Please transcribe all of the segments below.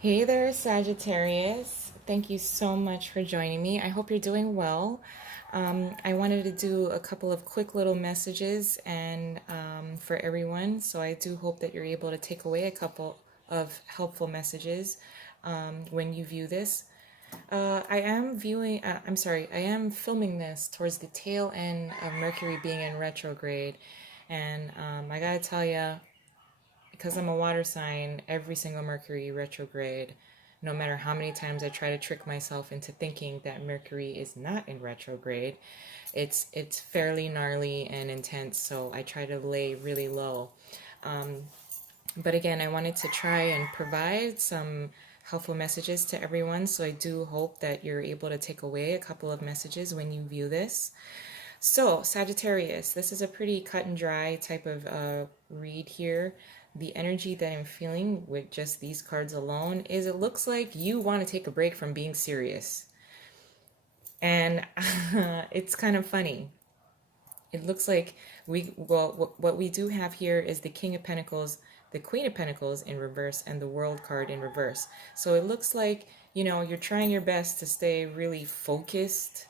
Hey there, Sagittarius. Thank you so much for joining me. I hope you're doing well. I wanted to do a couple of quick little messages and for everyone. So I do hope that you're able to take away a couple of helpful messages when you view this. I am filming this towards the tail end of Mercury being in retrograde. And I gotta tell you, because I'm a water sign, every single Mercury retrograde, no matter how many times I try to trick myself into thinking that Mercury is not in retrograde, it's fairly gnarly and intense. So I try to lay really low. But again, I wanted to try and provide some helpful messages to everyone. So I do hope that you're able to take away a couple of messages when you view this. So, Sagittarius, this is a pretty cut and dry type of read here. The energy that I'm feeling with just these cards alone is it looks like you want to take a break from being serious. And it's kind of funny. It looks like what we do have here is the King of Pentacles, the Queen of Pentacles in reverse, and the World card in reverse. So it looks like, you're trying your best to stay really focused,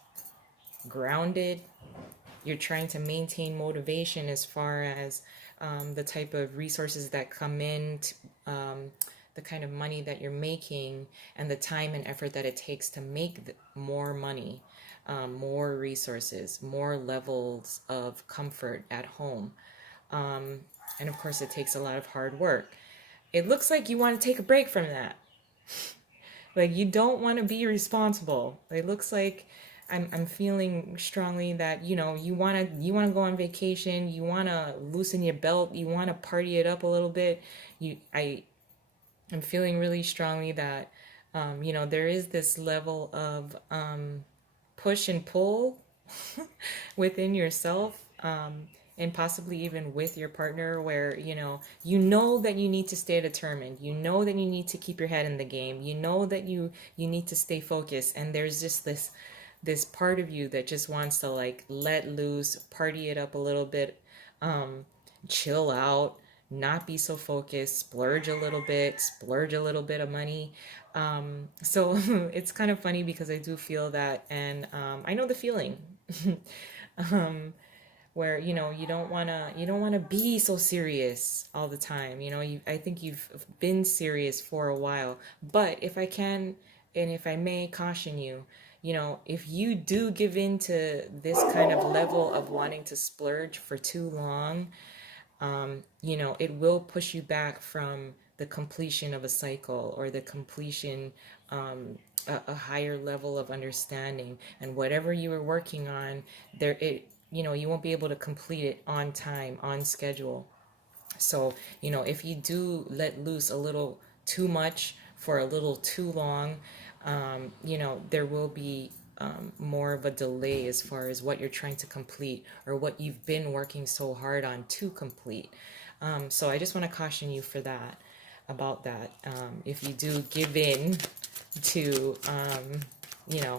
grounded. You're trying to maintain motivation as far as the type of resources that come in, the kind of money that you're making, and the time and effort that it takes to make more money, more resources, more levels of comfort at home. And of course, it takes a lot of hard work. It looks like you want to take a break from that. Like you don't want to be responsible. It looks like I'm feeling strongly that you wanna go on vacation, you wanna loosen your belt, you wanna party it up a little bit. I'm feeling really strongly that there is this level of push and pull within yourself, and possibly even with your partner, where you know that you need to stay determined, you know that you need to keep your head in the game, you know that you need to stay focused, and there's just this part of you that just wants to like let loose, party it up a little bit, chill out, not be so focused, splurge a little bit of money. So it's kind of funny because I do feel that, and I know the feeling. um, where you don't want to be so serious all the time. I think you've been serious for a while, but if I can and if I may caution you, if you do give in to this kind of level of wanting to splurge for too long, it will push you back from the completion of a cycle, or the completion, a higher level of understanding, and whatever you were working on there, you won't be able to complete it on time, on schedule. So, if you do let loose a little too much for a little too long, there will be more of a delay as far as what you're trying to complete, or what you've been working so hard on to complete. So I just want to caution you for that, about that. If you do give in to,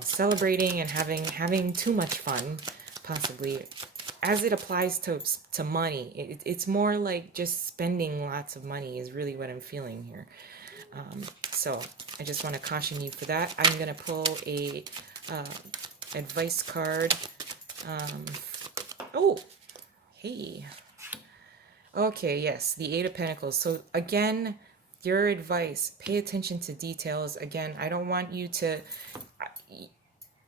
celebrating and having too much fun, possibly, as it applies to money, it's more like just spending lots of money is really what I'm feeling here. So I just want to caution you for that. I'm gonna pull a uh, advice card. Um, oh, hey. Okay, yes, the Eight of Pentacles. So again, your advice: pay attention to details. Again, I don't want you to.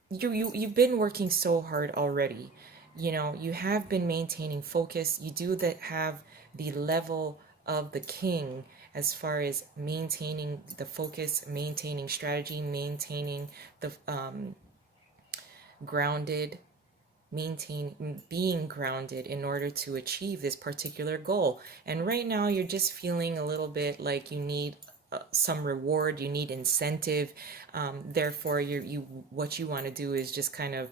You've been working so hard already. You have been maintaining focus. You do that have the level of the king, as far as maintaining the focus, maintaining strategy, maintaining the grounded, maintain being grounded in order to achieve this particular goal. And right now you're just feeling a little bit like you need some reward, you need incentive. Therefore, you what you want to do is just kind of,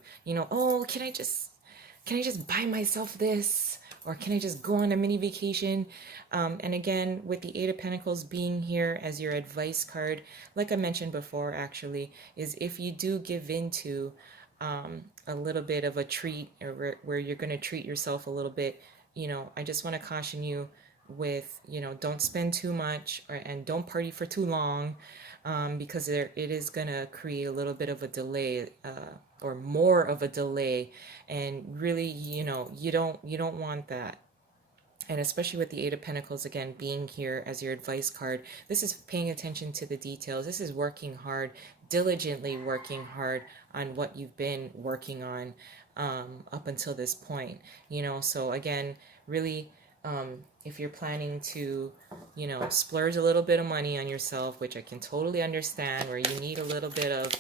oh, can I just buy myself this? Or can I just go on a mini vacation? And again, with the Eight of Pentacles being here as your advice card, like I mentioned before, actually, is if you do give into a little bit of a treat, or where you're going to treat yourself a little bit, I just want to caution you with, don't spend too much, and don't party for too long. because it is gonna create a little bit of a delay, or more of a delay, and really, you don't want that. And especially with the Eight of Pentacles again being here as your advice card, this is paying attention to the details. This is working hard, diligently working hard on what you've been working on up until this point. So again, really, if you're planning to, splurge a little bit of money on yourself, which I can totally understand, where you need a little bit of,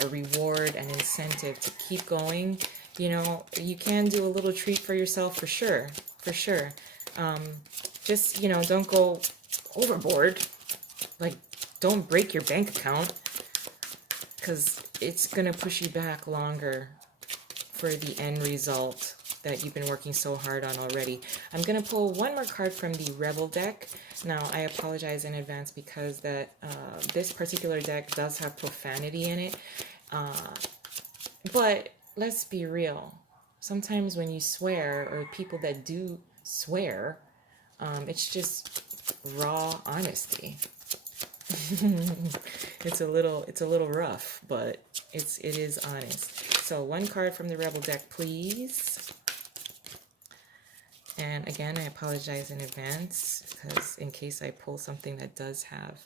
a reward and incentive to keep going, you can do a little treat for yourself for sure. For sure. Just, don't go overboard. Like, don't break your bank account, because it's going to push you back longer for the end result that you've been working so hard on already. I'm going to pull one more card from the Rebel deck. Now, I apologize in advance because this particular deck does have profanity in it. But let's be real. Sometimes when you swear, or people that do swear, it's just raw honesty. It's a little rough, but it is honest. So one card from the Rebel deck, please. And again, I apologize in advance, because in case I pull something that does have,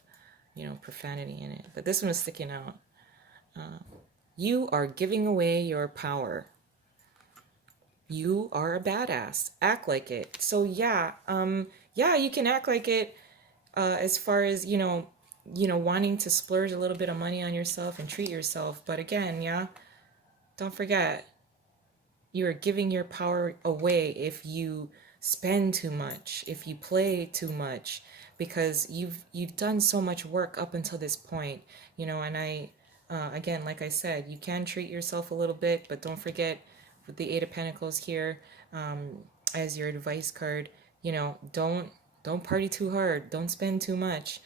profanity in it. But this one is sticking out. You are giving away your power. You are a badass. Act like it. So yeah, you can act like it, as far as, wanting to splurge a little bit of money on yourself and treat yourself. But again, don't forget, you are giving your power away if you spend too much, if you play too much, because you've done so much work up until this point, and again, like I said, you can treat yourself a little bit, but don't forget, with the Eight of Pentacles here, as your advice card, don't party too hard, don't spend too much,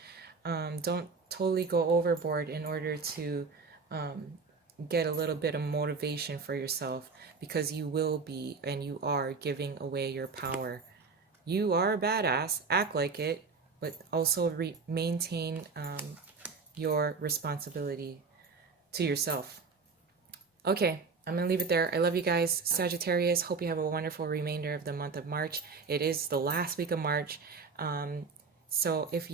don't totally go overboard in order to get a little bit of motivation for yourself, because you will be, and you are, giving away your power. You are a badass, act like it, but also maintain your responsibility to yourself. Okay, I'm going to leave it there. I love you guys. Sagittarius, hope you have a wonderful remainder of the month of March. It is the last week of March. So if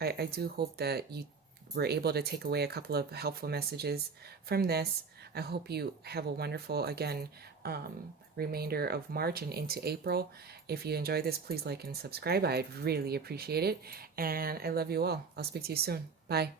I do hope that you were able to take away a couple of helpful messages from this. I hope you have a wonderful, again, remainder of March and into April. If you enjoyed this, please like and subscribe. I'd really appreciate it. And I love you all. I'll speak to you soon. Bye.